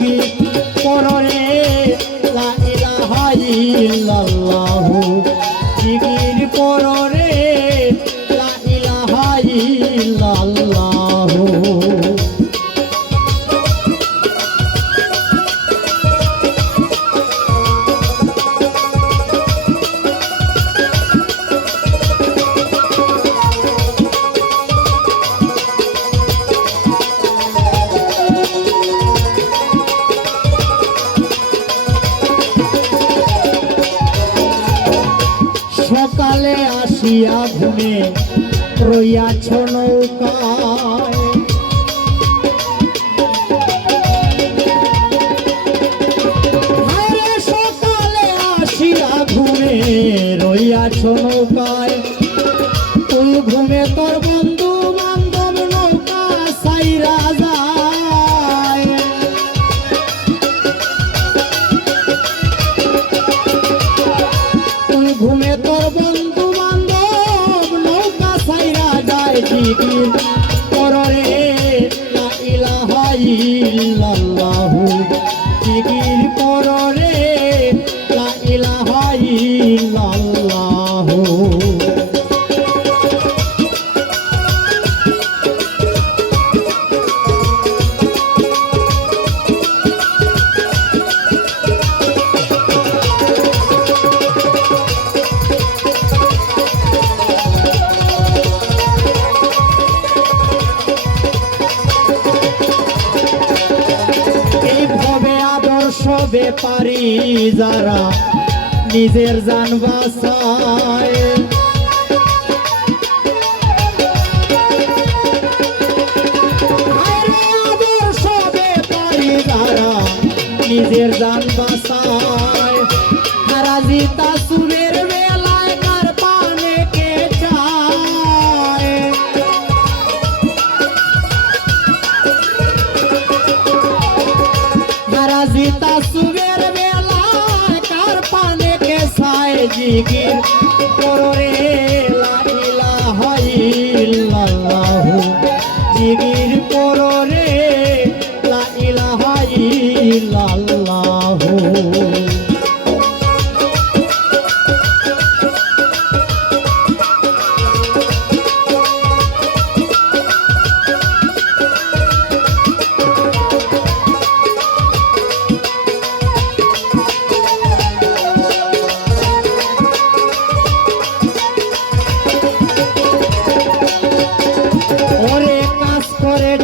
জিকির কররে লা ইলাহা ইল্লাল্লাহু জিকির কররে লা ইলাহা ইল্লাল্লাহু। সকালে আসিয়া ঘুমে রইয়াছ নৌকায়, সকালে আসিয়া ঘুমে রইয়াছ নৌকায়, তুই ঘুমে তোর বন্ধু বান্ধব নৌকা সাইরা যায়। তুই ঘুমে তোর বন্ধু বান্ধব নৌকা সাইরা যায়, জিকির কররে লা ইলাহা ইল্লাল্লাহু জিকির কররে লা ইলাহা ইল্লাল্লাহু। ব্যাপারী যারা নিজের জান বাঁচায়, আদর্শ ব্যাপারী যারা নিজের জান বাঁচায়, হারাজি তাসুরের বেলায় কার পানে কে চায়। হারাজি তাসুরের বেলায় কার পানে কে চায়, জিকির কররে লা ইলাহা ইল্লাল্লাহু জিকির কররে লা ইলাহা ইল্লাল্লাহু।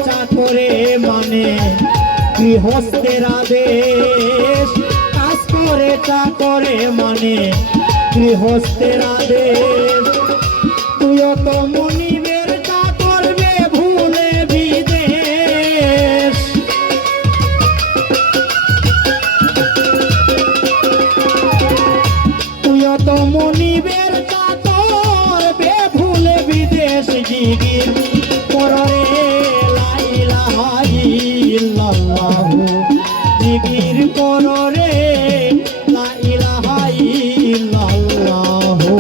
চাকরে মানে গৃহস্থের আদেশ, কাজ করে চাকরে মানে গৃহস্থের আদেশ। তুইও তো মনিবের চাকর বে ভুলে বিদেশ। তুইও তো মনিবের চাকর বে ভুলে বিদেশ, জিকির কররে লা ইলাহা ইল্লাল্লাহু জিকির কররে লা ইলাহা ইল্লাল্লাহু।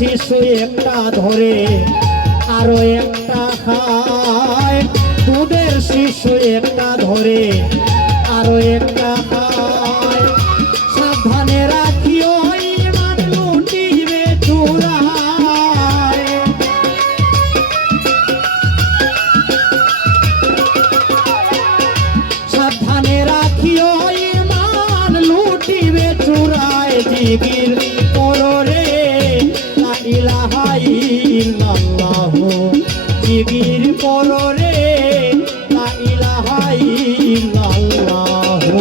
শিশু একটা ধরে আরো একটা খায়, দুধের শিশু একটা ধরে আরো একটা খায়। সাবধানে রাখিও ইমান লুটিবে চুরায়। সাবধানে রাখিও ইমান লুটিবে চুরায়, জিকির কররে লা ইলাহা ইল্লাল্লাহু জিকির কররে লা ইলাহা ইল্লাল্লাহু।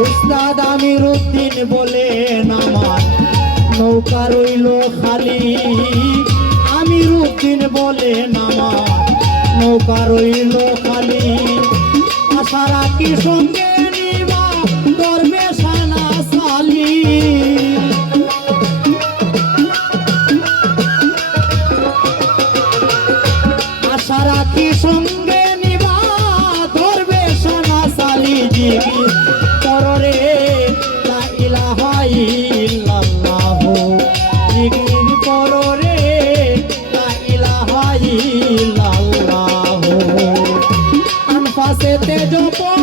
উস্তাদ আমির উদ্দিন বলেন আমার নৌকা রইল খালি, আমির উদ্দিন বলেন আমার নৌকা রইল খালি, আশা রাখি সঙ্গে নিবা দরবেশানা সালি। আশা রাখি সঙ্গে নিবা দরবেশানা সালি, জিগির কররে লা ইলাহা ইল্লাল্লাহ, জিগির কররে লা ইলাহা ইল্লাল্লাহ। আনফাসেতে জপন